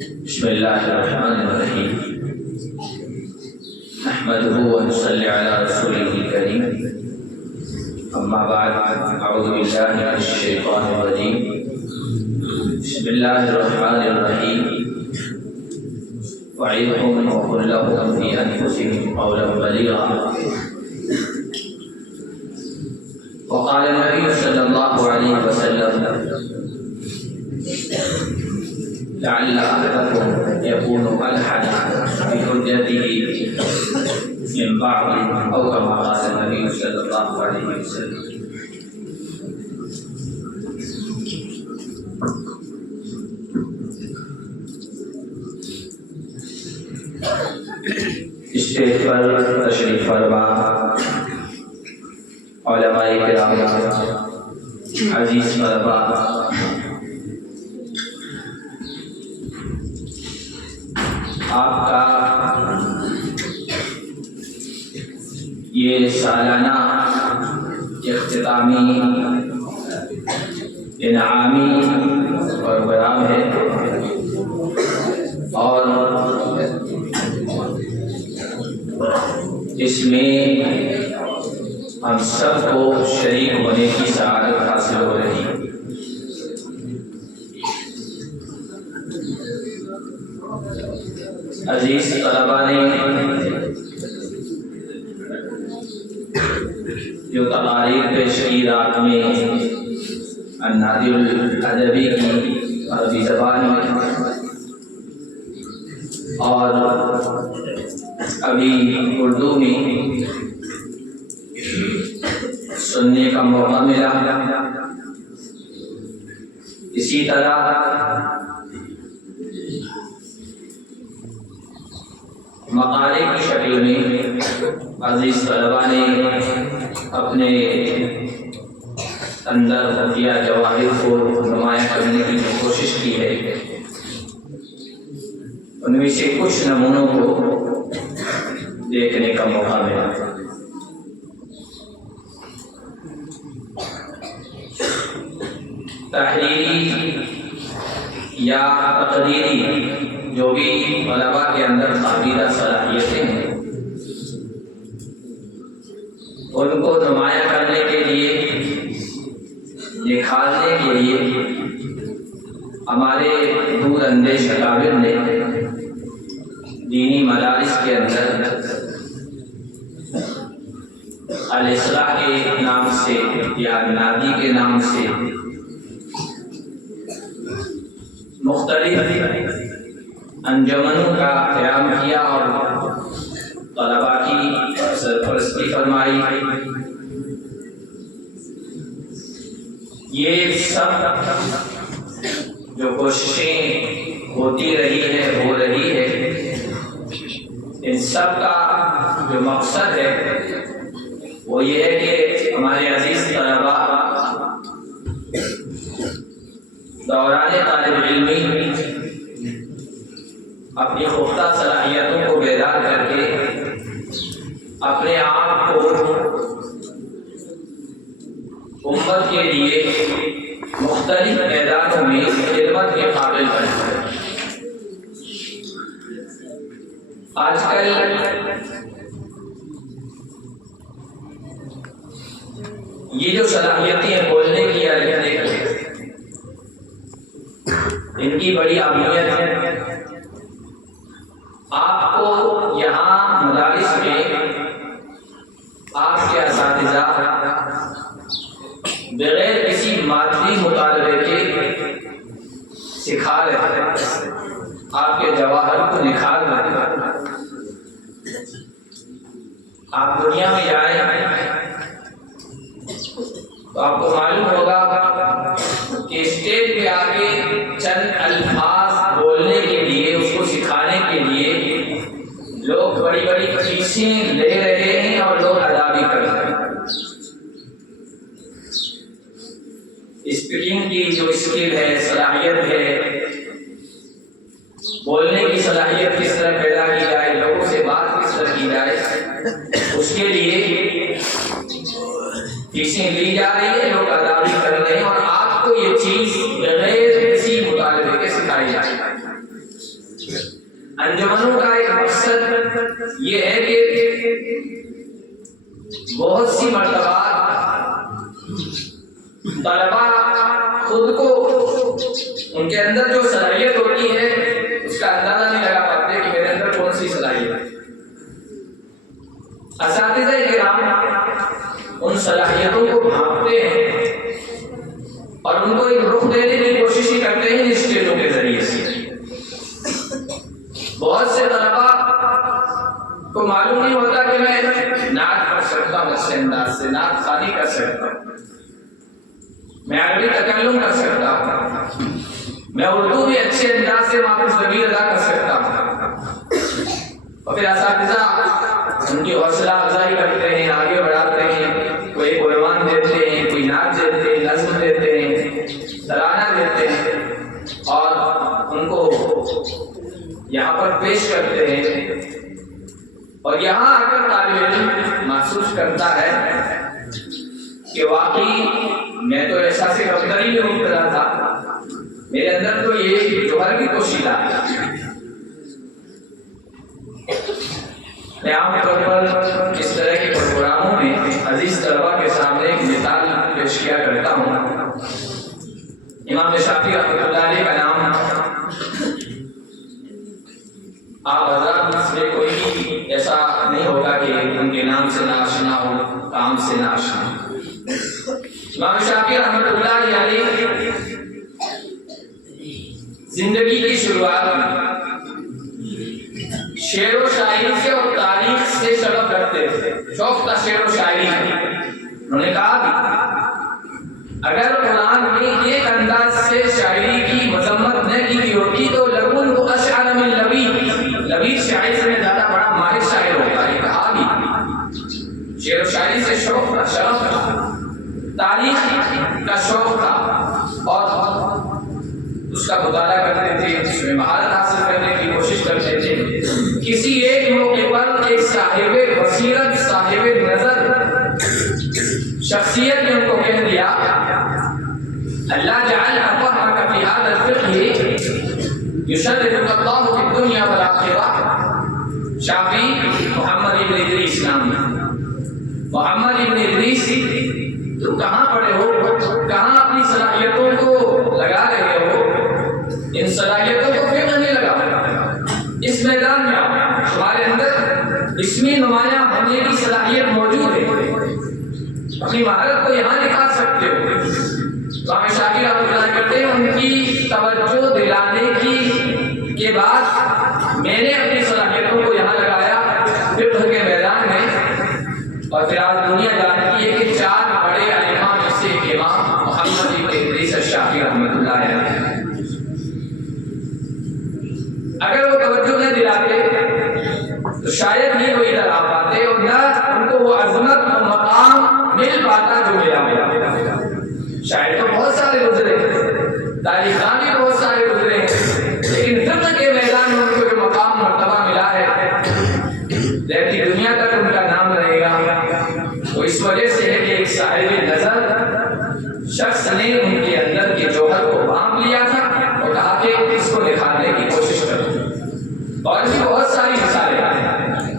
بسم اللہ الرحمن الرحیم نحمده ونصلی علی رسوله الکریم اما بعد اعوذ باللہ من الشیطان الرجیم بسم اللہ الرحمن الرحیم وعظهم وقل لهم في انفسهم قولا بلیغا وقال النبی صلی اللہ علیہ وسلم لعل أحدكم يكون ألحن بحجته من بعض أو كما قال النبي صلى الله عليه وسلم. اسٹیج پر تشریف فرما علماء کرام، عزیز طلباء، آپ کا یہ سالانہ اختتامی انعامی پروگرام ہے اور اس میں ہم سب کو شریک ہونے کی سعادت حاصل ہو رہی ہے۔ عزیز طلباء نے جو تقاریر پیش کی رات میں النادر الادبی کی عربی زبان میں اور ابھی اردو میں سننے کا موقع ملا، اسی طرح مقالے کی شکل میں عزیز طلباء نے اپنے اندر خفیہ جواہر کو نمایاں کرنے کی کوشش کی ہے۔ ان میں سے کچھ نمونوں کو دیکھنے کا موقع ملا۔ تحریری یا تقریری جو بھی طلباء کے اندر قابلہ صلاحیتیں ہیں ان کو نمایاں کرنے کے لیے، نکھارنے کے لیے ہمارے دور اندیش اکابر نے دینی مدارس کے اندر الاصلاح کے نام سے یا نادی کے نام سے مختلف انجمنوں کا قیام کیا اور طلباء کی سرپرستی فرمائی۔ یہ سب جو کوششیں ہوتی رہی ہے، ہو رہی ہے، ان سب کا جو مقصد ہے وہ یہ ہے کہ ہمارے عزیز طلباء دوران طالب علمی اپنی خفتہ صلاحیتوں کو بیدار کر کے اپنے آپ کو امت کے لیے مختلف میدانوں میں خدمت کے قابل بنائے۔ آج کل یہ جو صلاحیتیں ہیں بولنے کی یا لکھنے کی، ان کی بڑی اہمیت ہے۔ آپ کو یہاں مدارس میں آپ کے اساتذہ بغیر کسی مادی مطالبے کے سکھا رہے ہیں، آپ کے جواہر کو نکھار رہے ہیں۔ آپ دنیا میں جائیں تو آپ کو معلوم ہوگا کہ اسٹیج پہ آگے چند الفاظ بولنے کے لیے، اس کو سکھانے کے لیے لوگ بڑی بڑی فیسیں لے رہے ہیں اور لوگ ادا بھی کر رہے ہیں۔ اسپیکنگ کی جو اسکل ہے، صلاحیت ہے، بولنے کی صلاحیت کس طرح پیدا کی جائے، لوگوں سے بات کس طرح کی جائے، اس کے لیے فیسیں لی جا رہی ہے، لوگ ادا بھی کر رہے ہیں اور آپ کو یہ چیز بغیر کسی مطالبے کے سکھائی جائے۔ انجمنوں کا ایک مقصد یہ ہے کہ بہت سی مرتبہ طلبا خود کو ان کے اندر جو صلاحیت ہوتی ہے اس کا اندازہ نہیں لگا پاتے کہ میرے اندر کون سی صلاحیت ہے۔ اساتذہ کرام ان صلاحیتوں کو بھانپتے ہیں اور ان کو ایک رخ دینے کی کوشش ہی کرتے ہیں اسٹیجوں کے ذریعے سے۔ بہت سے طلبا کو معلوم نہیں ہوتا کہ میں نعت پڑھ سکتا ہوں، اچھے انداز سے نعت خوانی کر سکتا ہوں، میں عربی تکلم کر سکتا ہوں، میں اردو بھی اچھے انداز سے واپس ضمیر ادا کر سکتا ہوں۔ اور پھر اساتذہ ان کی حوصلہ افزائی کرتے ہیں، آگے بڑھاتے ہیں، کوئی قربان دیتے ہیں، کوئی نعت دیتے ہیں، نظم دیتے ہیں، ترانہ دیتے ہیں اور ان کو یہاں پر پیش کرتے ہیں۔ اور یہاں آ کر طالب علم محسوس کرتا ہے کہ واقعی میں تو احساس کمتری میں مبتلا تھا، میرے اندر تو یہ جوہر بھی پوشیدہ ہے۔ میں عام طور پر اس طرح کے پروگراموں میں عزیز طلبا کے سامنے ایک مثال پیش کیا کرتا ہوں۔ امام شافعی رحمۃ اللہ علیہ کا نام آپ حضرات میں کوئی بھی ایسا نہیں ہوگا کہ ان کے نام سے نہ آشنا ہو، کام سے نہ آشنا ہو۔ امام شافعی رحمۃ اللہ علیہ زندگی کی شروعات میں شعر و شاعری سے اور تاریخ سے شغف رکھتے تھے، شوق تھا شعر و شاعری ہے۔ انہوں نے کہا اگر قرآن میں ایک انداز سے شاعری کی مذمت نہ کی گئی ہوتی تو لکن کو اشعر من لبید، لبید شاعر سے زیادہ بڑا ماہر شاعر ہوتا ہے۔ کہا بھی شعر و شاعری سے شوق تھا، شغف تھا، تاریخ کا شوق تھا اور اس کا مطالعہ کرتے تھے، اس میں مہارت حاصل کرنے کی کوشش کرتے تھے۔ کسی ایک موقع پر ایک صاحب بصیرت، صاحب نظر شخصیت نے ان کو کہہ دیا اللہ جعل فهمك في هذا الفقه يشرفك الله في الدنيا والآخرة۔ شافعی محمد ابن ادریس نام ہے۔ محمد ابن ادریس تم کہاں پڑے ہو، کہاں اپنی صلاحیتوں کو لگا رہے ہو؟ ان صلاحیتوں کو فقہ نہیں لگا، اس میدان میں تمہارے اندر اسمی نمایاں ہونے کی صلاحیت موجود ہے، اپنی مہارت کو یہاں نکھار سکتے ہو۔ امام شافعی رحمۃ اللہ کرتے ہیں ان کی توجہ دلانے کے بعد میں نے اپنی صلاحیتوں کو یہاں لگایا فقہ کے میدان میں، اور پھر آج دنیا جانتی ہے کہ چار بڑے ائمہ میں سے ایک امام محمد ابن ادریس الشافعی رحمۃ اللہ علیہ، اگر وہ توجہ نہ دلاتے تو شاید ہی وہ ادھر آ پاتے اور نہ ان کو وہ عظمت و مقام مل پاتا جو ملا ہوا۔ شاید تو بہت سارے گزرے، تاریخاں بھی بہت سارے گزرے ہیں، لیکن فقہ کے میدان میں ان کو جو مقام مرتبہ ملا ہے رہتی دنیا تک ان کا نام رہے گا۔ وہ اس وجہ سے ہے کہ ایک صاحب نظر شخص نے ان کے اندر کے جوہر کو بھانپ لیا تھا اور کہا کہ اس کو نکھارنے کی کوشش کرو، اور بھی بہت ساری مثالیں ہیں۔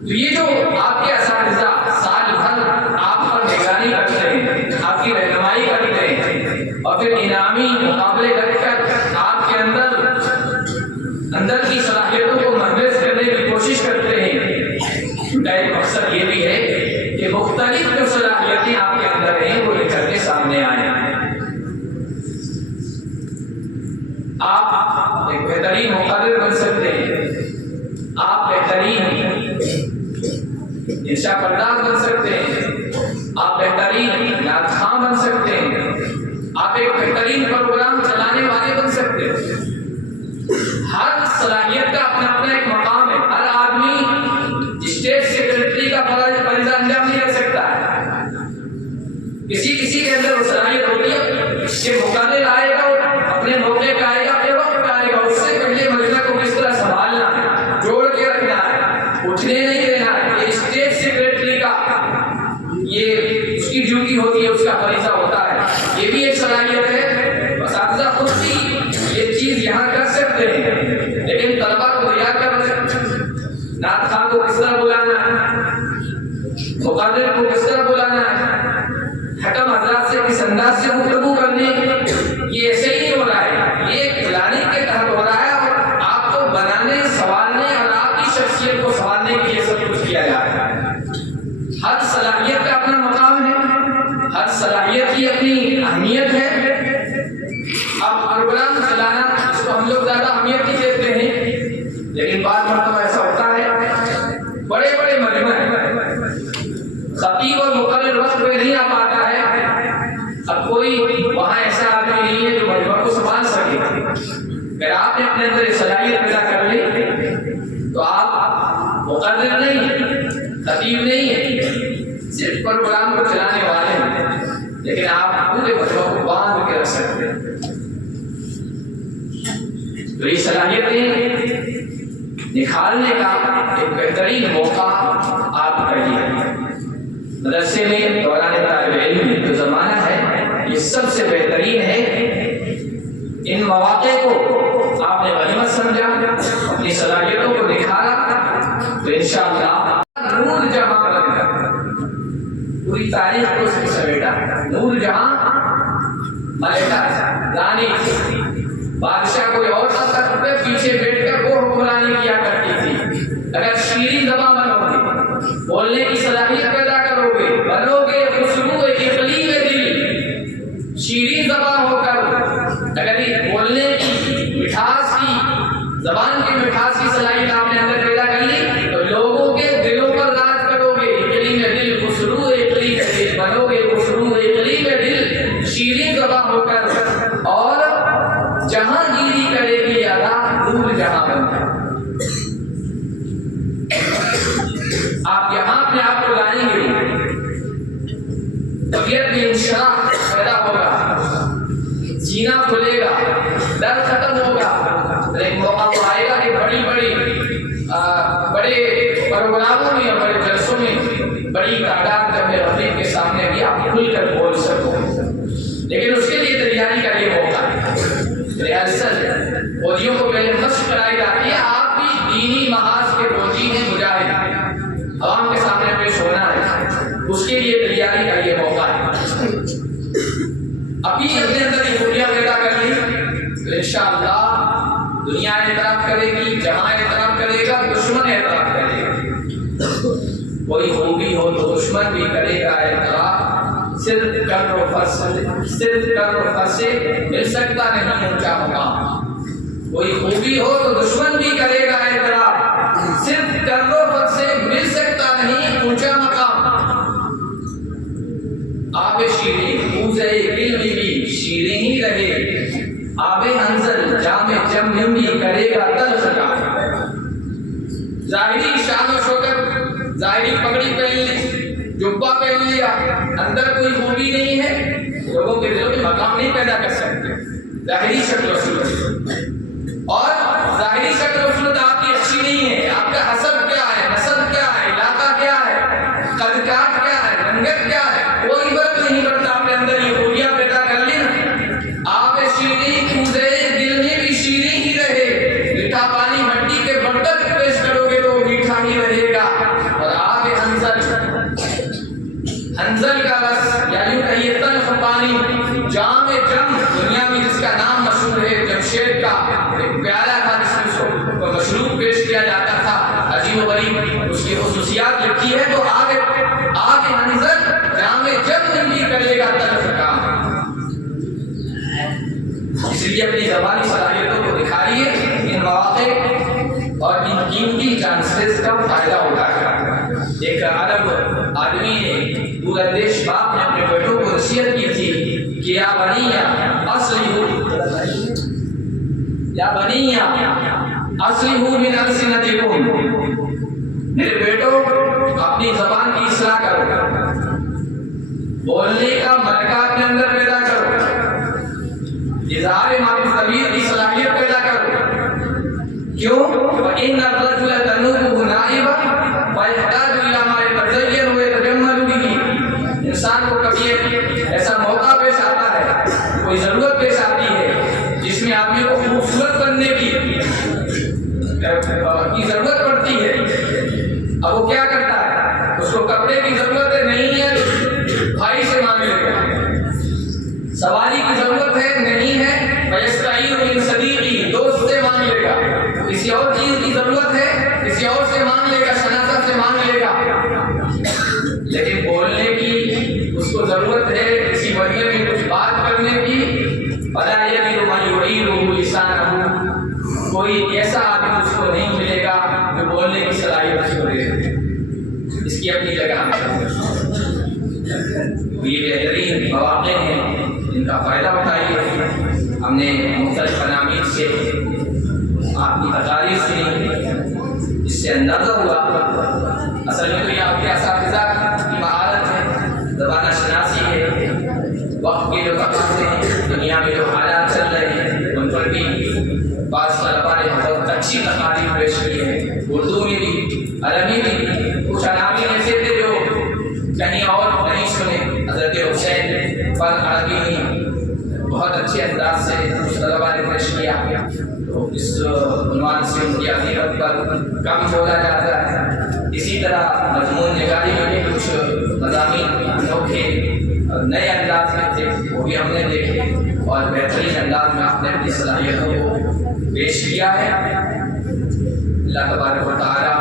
تو یہ جو آپ کے اساتذہ سال بھر آپ پر نگرانی کرتے ہیں، آپ کی رہنمائی کرتے ہیں اور پھر انعامی مقابلے کر کر آپ کے اندر کی صلاحیتوں کو محفوظ کرنے کی کوشش کرتے ہیں، ان کا ایک مقصد یہ بھی ہے کہ مختلف جو صلاحیتیں آپ کے اندر ہیں وہ نکل کے سامنے آئیں۔ آپ ایک بہترین مقرر بن سکتے ہیں، آپ بہترین انشاء پرداز بن سکتے ہیں، آپ بہترین نعت خواں بن سکتے ہیں، آپ ایک بہترین پروگرام چلانے والے بن سکتے ہیں۔ ہر صلاحیت کا اپنا اپنا ایک مقام ہے، ہر آدمی اسٹیٹ سیکرٹری کا فریضہ انجام نہیں کر سکتا ہے۔ کسی کے اندر وہ صلاحیت ہوتی ہے کہ مقرر آئے گا، اپنے موقع پہ آئے گا، اپنے وقت پہ آئے گا، اس سے پہلے مجمع کو کس طرح سنبھالنا ہے، جوڑ کے رکھنا ہے، اٹھنے نہیں دینا ہے۔ یہ اسٹیٹ سیکرٹری کا ہیں، لیکن طلبا کو ریاض کر رہے ہیں، نعت خواں کو کس طرح بلانا ہے، مقدر کو کس طرح بلانا ہے، حکم حضرات سے کس انداز سے گفتگو کرنی، یہ ایسے ہی نہیں ہو رہا ہے، یہ ایک پلاننگ کے تحت ہو رہا ہے، اور آپ کو بنانے، سنوارنے اور آپ کی شخصیت کو سنوارنے کے لیے سب کچھ کیا جا رہا ہے۔ ہر صلاحیت کا اپنا مقام ہے، ہر صلاحیت کی اپنی اہمیت ہے۔ اب پروگرام چلانا اس کو ہم لوگ زیادہ اہمیت نہیں دیتے ہیں، لیکن بعض مرتبہ ایسا ہوتا ہے بڑے بڑے مجمع خطیب اور مقرر وقت پہ نہیں آ پاتا ہے، اب کوئی وہاں ایسا آدمی نہیں ہے جو مجمع کو سنبھال سکے۔ اگر آپ نے اپنے اندر صلاحیت پیدا کر لی تو آپ مقرر نہیں ہیں، خطیب نہیں ہیں، صرف پروگرام کو چلانے والے ہیں، لیکن آپ پورے مجمع کو باندھ کے رکھ سکتے ہیں۔ تو یہ صلاحیتیں نکھارنے کا ایک بہترین موقع آپ کا یہ ہے۔ مدرسے میں دوران طالب علم جو زمانہ ہے یہ سب سے بہترین ہے۔ ان مواقع کو آپ نے غنیمت سمجھا، اپنی صلاحیتوں کو نکھارا تو انشاءاللہ نور جہاں بن کر پوری تاریخ کو اس میں سمیٹا۔ نور جہاں ملکہ رانی بادشاہ کوئی اور طاقت پہ پیچھے بیٹھ کر وہ حکمرانی کیا کرتی تھی۔ اگر شیریں زباں بنو گے، بولنے کی صلاحیت پیدا کرو گے، بنو گے خوشبو اقلیم دل، شیریں زباں ہو کر اگر یہ بولنے کی مٹھاس کی، زبان کی مٹھاس کی صلاحیت آپ نے اندر پیدا کر لی تو لوگوں کے دلوں پر راج کرو گے۔ اقلیم دل، خوشبو اقلیم دل، بنو گے خوشبو اقلیم دل، شیریں زباں ہو کر، اور جہاں گیری کرے گی ادا نور جہاں بن کر۔ آپ یہاں اپنے آپ کو لائیں گے، طبیعت میں انشراح پیدا ہوگا، جینا کھلے گا، ڈر ختم ہوگا۔ ایک موقع تو آئے گا کہ بڑے پروگراموں میں اور بڑے جلسوں میں بڑی تعداد جب میں رفیق کے سامنے بھی آپ کھل کر بول سکو، لیکن اس کے لیے تیاری کا یہ موقع ہے۔ ریاست فوجیوں کو پہلے مشق کرائی جاتی ہے، آپ بھی دینی محاذ کے فوجی ہیں، مجاہد ہیں، عوام کے سامنے پیش ہونا ہے، اس کے لیے تیاری کا یہ موقع ہے۔ ابھی اپنے اندر یہ خوبیاں پیدا کر لی تو انشاءاللہ دنیا اعتراف کرے گی، جہاں اعتراف کرے گا، دشمن اعتراف کرے گا۔ کوئی خوبی ہو تو دشمن بھی کرے گا اعتراف، صرف کر و فر سے مل سکتا نہیں اونچا مقام۔ کوئی خوبی ہو تو دشمن بھی کرے گا اعتراف، صرف کر و فر سے مل سکتا نہیں اونچا مقام۔ آب شیریں کوزہ علم بھی شیریں ہی رہے، آب انزل جام جم بھی کرے گا تلخ کام۔ ظاہری شان و شوکت، ظاہری پگڑی پہن لی، جبہ پہن لیا، اندر کوئی خوبی نہیں ہے، لوگوں کے دلوں میں مقام نہیں پیدا کر سکتے۔ ظاہری شکل و صورت، اور ظاہری شکل و صورت آپ کی اچھی نہیں ہے، آپ کا حسب کیا ہے، نسب کیا ہے، علاقہ کیا ہے، قدکات کیا ہے، رنگت کیا ہے، کوئی فرق نہیں پڑتا۔ آپ نے اندر یہ خوبیاں پیدا کر لی نا، آپ شیریں کوزہ دل میں بھی شیریں ہی رہے، میٹھا پانی مٹی کے برتن پیش کرو گے تو وہ میٹھا ہی رہے گا۔ اور آپ انزل کا رس، یا یوں کہیے تلخ پانی، جام جم، دنیا میں جس کا نام مشہور ہے، جمشید کا ایک پیالہ تھا جس میں اس کو مشروب پیش کیا جاتا تھا، عجیب و غریب اس کی خصوصیات لکھی ہے، تو آگ انزل جام جم بھی کرے گا تلخ کام۔ اس لیے اپنی زبانی صلاحیتوں کو دکھائیے، ان مواقع اور ان قیمتی چانسز کا فائدہ اٹھایا۔ ایک عرب آدمی نے دورندیش باپ نے اپنے بیٹوں کو نصیحت کی تھی کہ یا بنیا اصلحوا من السنتکم، میرے بیٹوں اپنی زبان کی اصلاح کرو، بولنے کا ملکہ اپنے اندر پیدا کرو، اظہار معرفت کی صلاحیت پیدا کرو۔ کیوں؟ وَإِنَّ الرَّجُلَ تَنُوبُهُ نَائِبًا وَيَحْتَاجُ إِلَىٰ مَا يَتَزَيَّنُ وَيَتَجَمَّلُ بِهِ۔ انسان کو کبھی ایسا موقع پیش آتا ہے، کوئی ضرورت پیش آتی ہے جس میں آدمی کو خوبصورت بننے کی، کی ضرورت پڑتی ہے، اب وہ کیا کرتا ہے؟ اس کو کپڑے کی ضرورت نہیں ہے تو بھائی سے مانگ لے گا، سواری کی ضرورت ہے نہیں ہے فَيَسْتَعِينُ مِنْ صَدِيقِهِ، دوست سے مانگ لے گا، کسی اور چیز کی ضرورت ہے کسی اور سے مانگ لے گا، شناسہ سے مانگ لے گا، لیکن بولنے کی اس کو ضرورت ہے، کسی بندے میں کچھ بات کرنے کی، فَلَا يَجِدُ مَن يُعِيرُهُ لِسَانَهُ، کوئی ایسا آدمی اس کو نہیں ملے گا جو بولنے کی صلاحیت اس کو دے، اس کی اپنی جگہ یہ بہترین مواقع ہیں، ان کا فائدہ اٹھائیے۔ ہم نے مختلف عناوین سے آپ کی تقاریر سنی، اس سے اندازہ ہوا اصل میں تو یہ آپ کے اساتذہ کی مہارت ہے، زبانہ شناسی ہے، وقت کے جو تقاضے ہیں، دنیا میں جو حالات چل رہے ہیں ان پر بھی بعض طلباء نے بہت اچھی تقاریر پیش کی ہے، اردو میں بھی عربی میں کچھ عناوین ایسے تھے جو کہیں اور نہیں سنے، حضرت حسین پر عربی میں بہت اچھے انداز سے کچھ طلباء نے پیش کیا، تو اس عنوان سے ان کی عظیمت پر کم بولا جاتا ہے۔ اسی طرح مضمون نگاری میں بھی کچھ مضامین انوکھے نئے انداز میں تھے، وہ بھی ہم نے دیکھے اور بہترین انداز میں آپ نے اپنی صلاحیتوں کو پیش کیا ہے۔ اللہ تبارک و تعالیٰ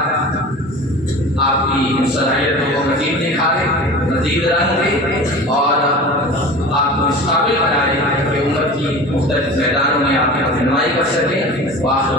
آپ کی صلاحیتوں کو مزید دکھائے، مزید رنگ دے اور آپ کو اس قابل بنائے کہ امت کی مختلف میدانوں میں آپ کی رہنمائی کر سکیں۔ وآخر